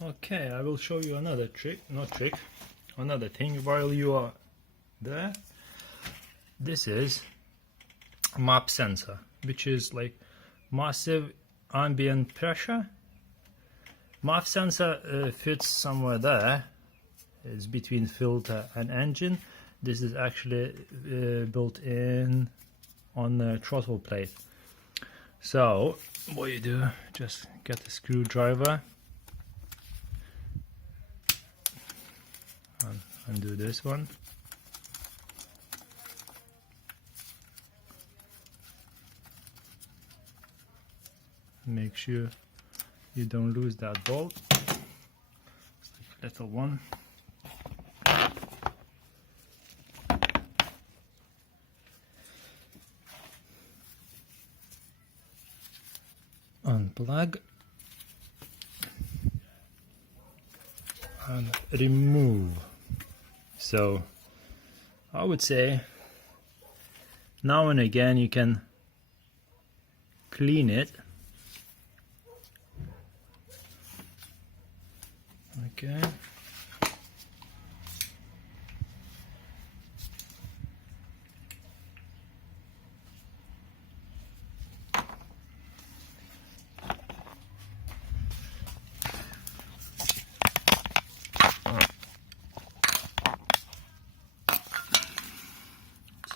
Okay, I will show you another another thing while you are there. This is MAP sensor, which is like massive ambient pressure. MAP sensor fits somewhere there. It's between filter and engine. This is actually built in on the throttle plate. So what you do, just get a screwdriver and undo this one. Make sure you don't lose that bolt. Little one. Unplug and remove. So I would say now and again you can clean it. Okay.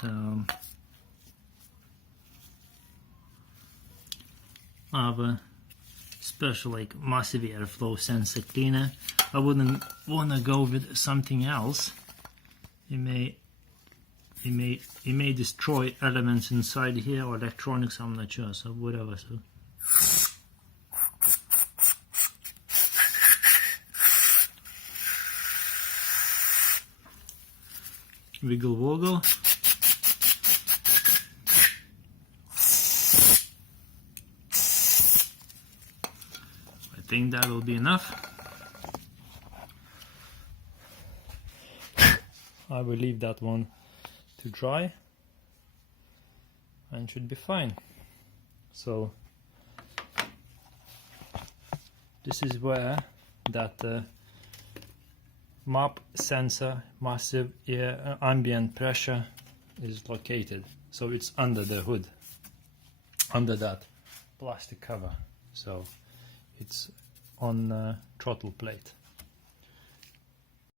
So I have a special like massive airflow sensor cleaner. I wouldn't want to go with something else. It may destroy elements inside here or electronics, I'm not sure, so whatever. So wiggle woggle. I think that will be enough. I will leave that one to dry and should be fine. So this is where that MAP sensor, massive air ambient pressure, is located. So it's under the hood, under that plastic cover. So it's on the throttle plate.